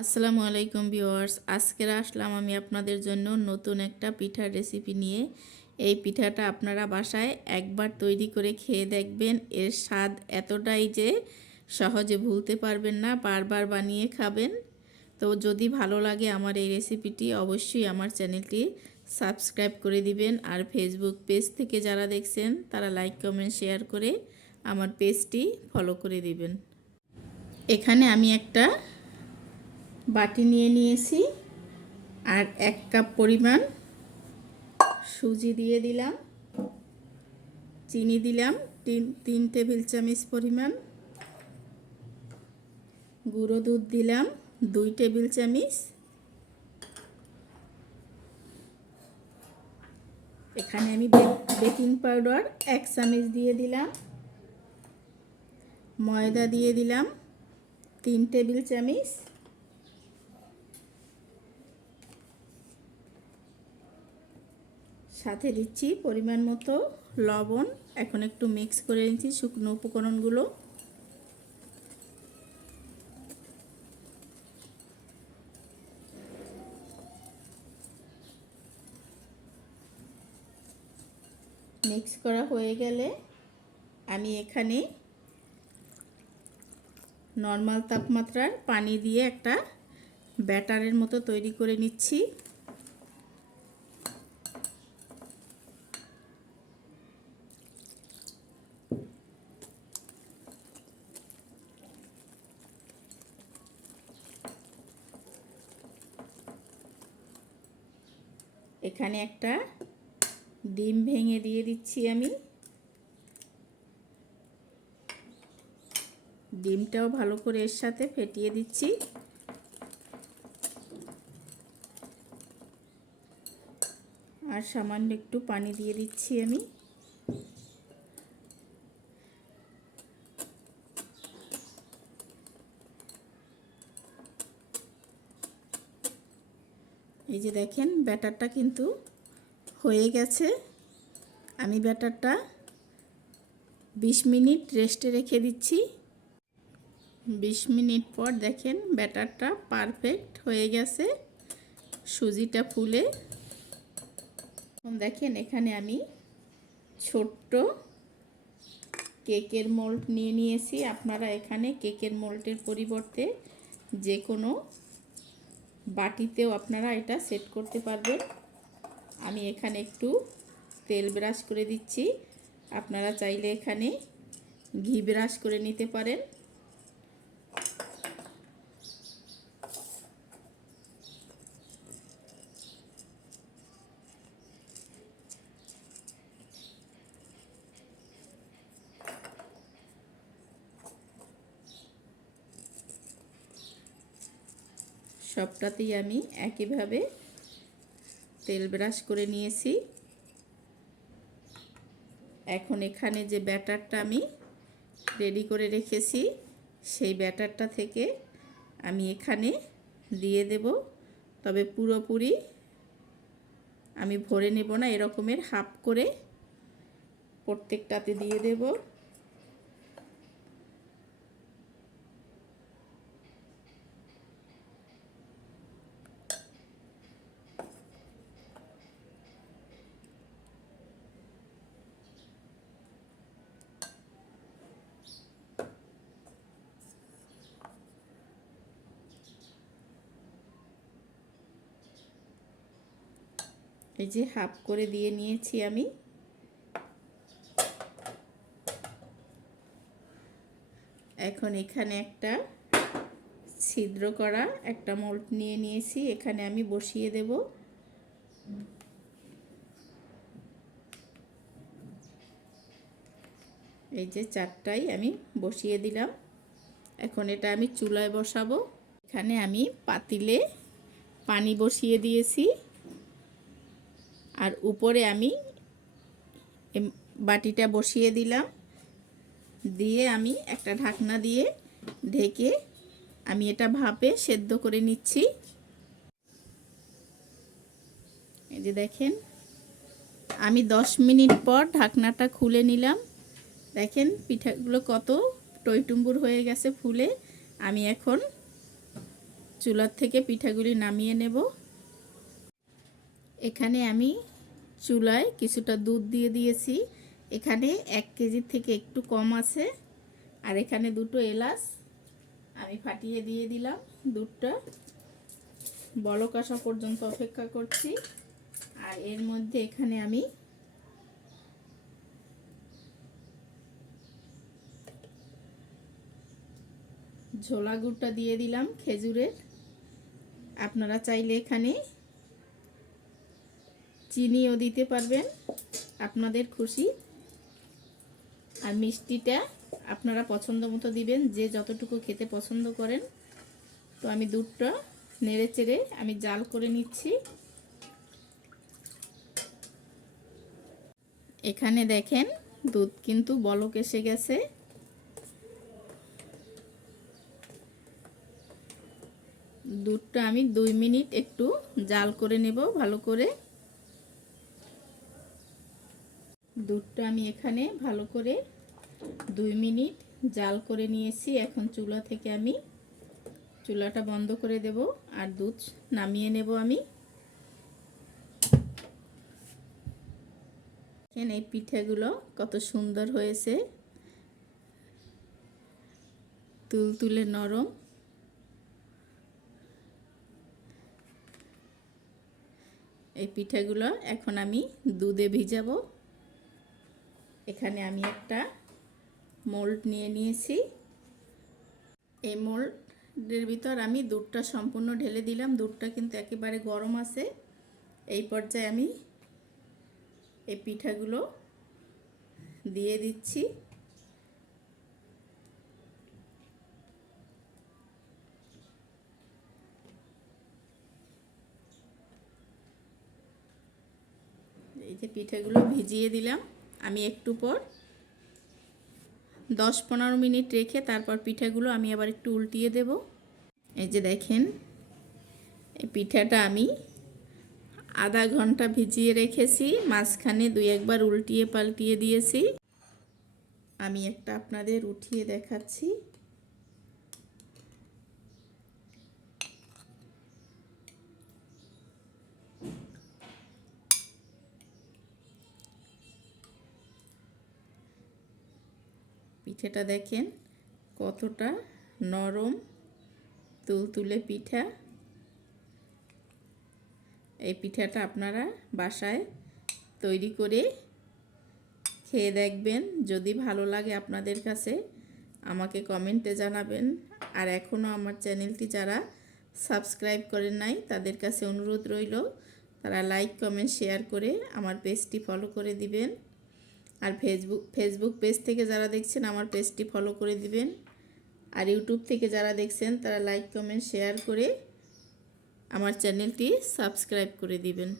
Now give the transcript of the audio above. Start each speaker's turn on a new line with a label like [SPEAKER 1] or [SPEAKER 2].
[SPEAKER 1] আসসালামু আলাইকুম ভিউয়ার্স। আজকের আসলাম আমি আপনাদের জন্য নতুন একটা পিঠার রেসিপি নিয়ে। এই পিঠাটা আপনারা বাসায় একবার তৈরি করে খেয়ে দেখবেন। এর স্বাদ এতটাই যে সহজে ভুলতে পারবেন না, বারবার বানিয়ে খাবেন। তো যদি ভালো লাগে আমার এই রেসিপিটি অবশ্যই আমার চ্যানেলটি সাবস্ক্রাইব করে দিবেন। আর ফেসবুক পেজ থেকে যারা দেখছেন, তারা লাইক কমেন্ট শেয়ার করে আমার পেজটি ফলো করে দিবেন। এখানে আমি একটা বাটি নিয়ে নিয়েছি আর এক কাপ পরিমাণ সুজি দিয়ে দিলাম, চিনি দিলাম, তিন তিন টেবিল চামচ পরিমাণ গুঁড়ো দুধ দিলাম, দুই টেবিল চামচ। এখানে আমি বেকিং পাউডার এক চামচ দিয়ে দিলাম, ময়দা দিয়ে দিলাম, তিন টেবিল চামচ। সাথে দিচ্ছি পরিমাণ মতো লবণ। এখন একটু মিক্স করে নিচ্ছি শুকনো উপকরণগুলো। মিক্স করা হয়ে গেলে আমি এখানে নর্মাল তাপমাত্রার পানি দিয়ে একটা ব্যাটারের মতো তৈরি করে নিচ্ছি। এখানে একটা ডিম ভেঙে দিয়ে দিচ্ছি আমি। ডিমটাও ভালো করে এর সাথে ফেটিয়ে দিচ্ছি। আর সামান্য একটু পানি দিয়ে দিচ্ছি আমি। এই যে দেখেন, ব্যাটারটা কিন্তু হয়ে গেছে। আমি ব্যাটারটা বিশ মিনিট রেস্টে রেখে দিচ্ছি। বিশ মিনিট পর দেখেন, ব্যাটারটা পারফেক্ট হয়ে গেছে সুজিটা ফুলে। দেখেন, এখানে আমি ছোট্ট কেকের মোল্ড নিয়ে নিয়েছি। আপনারা এখানে কেকের মোল্ডের পরিবর্তে যে কোনো বাটিতেও আপনারা এটা সেট করতে পারবেন। আমি এখানে একটু তেল ব্রাশ করে দিচ্ছি। আপনারা চাইলে এখানে ঘি ব্রাশ করে নিতে পারেন। সবটাতেই আমি একইভাবে তেল ব্রাশ করে নিয়েছি। এখন এখানে যে ব্যাটারটা আমি রেডি করে রেখেছি, সেই ব্যাটারটা থেকে আমি এখানে দিয়ে দেব। তবে পুরোপুরি আমি ভরে নেব না, এরকমের হাফ করে প্রত্যেকটাতে দিয়ে দেবো। এই যে হাফ করে দিয়ে নিয়েছি আমি। এখন এখানে একটা ছিদ্র করা, একটা মোল্ড নিয়ে নিয়েছি, এখানে আমি বসিয়ে দেব। এই যে চারটাই আমি বসিয়ে দিলাম। এখন এটা আমি চুলায় বসাবো। এখানে আমি পাতিলে পানি বসিয়ে দিয়েছি। আর উপরে আমি বাটিটা বসিয়ে দিলাম। দিয়ে আমি একটা ঢাকনা দিয়ে ঢেকে আমি এটা ভাপে সেদ্ধ করে নিচ্ছি। এই যে দেখেন, আমি দশ মিনিট পর ঢাকনাটা খুলে নিলাম। দেখেন পিঠাগুলো কত টইটুম্বুর হয়ে গেছে ফুলে। আমি এখন চুলার থেকে পিঠাগুলি নামিয়ে নেব। এখানে আমি চুলায় কিছুটা দুধ দিয়ে দিয়েছি। এখানে এক কেজির থেকে একটু কম আছে। আর এখানে দুটো এলাচ আমি ফাটিয়ে দিয়ে দিলাম দুধটা। বলক আসা পর্যন্ত অপেক্ষা করছি। আর এর মধ্যে এখানে আমি ঝোলা গুড়টা দিয়ে দিলাম খেজুরের। আপনারা চাইলে এখানে চিনিও দিতে পারবেন। আপনাদের খুশি। আর মিষ্টিটা আপনারা পছন্দ মতো দিবেন, যে যতটুকু খেতে পছন্দ করেন। তো আমি দুধটা নেড়ে চেড়ে আমি জাল করে নিচ্ছি। এখানে দেখেন দুধ কিন্তু বলক এসে গেছে। দুধটা আমি দুই মিনিট একটু জাল করে নেব ভালো করে। দুধটা আমি এখানে ভালো করে দুই মিনিট জাল করে নিয়েছি। এখন চুলা থেকে আমি চুলাটা বন্ধ করে দেব আর দুধ নামিয়ে নেব আমি। দেখেন এই পিঠেগুলো কত সুন্দর হয়েছে। তুলতুলে নরম। এই পিঠাগুলো এখন আমি দুধে ভিজাবো। এখানে আমি একটা মোল্ড নিয়ে নিয়েছি। এই মোল্ডের ভিতর আমি দুধটা সম্পূর্ণ ঢেলে দিলাম। দুধটা কিন্তু একেবারে গরম আছে। এই পর্যায়ে আমি এই পিঠাগুলো দিয়ে দিচ্ছি। এই যে পিঠাগুলো ভিজিয়ে দিলাম। আমি একটু পর। দশ পনেরো মিনিট রেখে তারপর পিঠাগুলো আমি আবার একটু উল্টিয়ে দেব। এই যে দেখেন, এই পিঠাটা আমি আধা ঘণ্টা ভিজিয়ে রেখেছি, মাঝখানে দুই একবার উল্টিয়ে পাল্টিয়ে দিয়েছি। আমি একটা আপনাদের উঠিয়ে দেখাচ্ছি। পিঠেটা দেখেন কতটা নরম তুলতুলে পিঠা। এই পিঠাটা আপনারা বাসায় তৈরি করে খেয়ে দেখবেন। যদি ভালো লাগে আপনাদের কাছে, আমাকে কমেন্টে জানাবেন। আর এখনও আমার চ্যানেলটি যারা সাবস্ক্রাইব করেন নাই, তাদের কাছে অনুরোধ রইল, তারা লাইক, কমেন্ট, শেয়ার করে আমার পেজটি ফলো করে দিবেন। আর ফেসবুক ফেসবুক পেজ থেকে যারা দেখছেন, আমার পেজটি ফলো করে দিবেন। আর ইউটিউব থেকে যারা দেখছেন, তারা লাইক কমেন্ট শেয়ার করে আমার চ্যানেলটি সাবস্ক্রাইব করে দিবেন।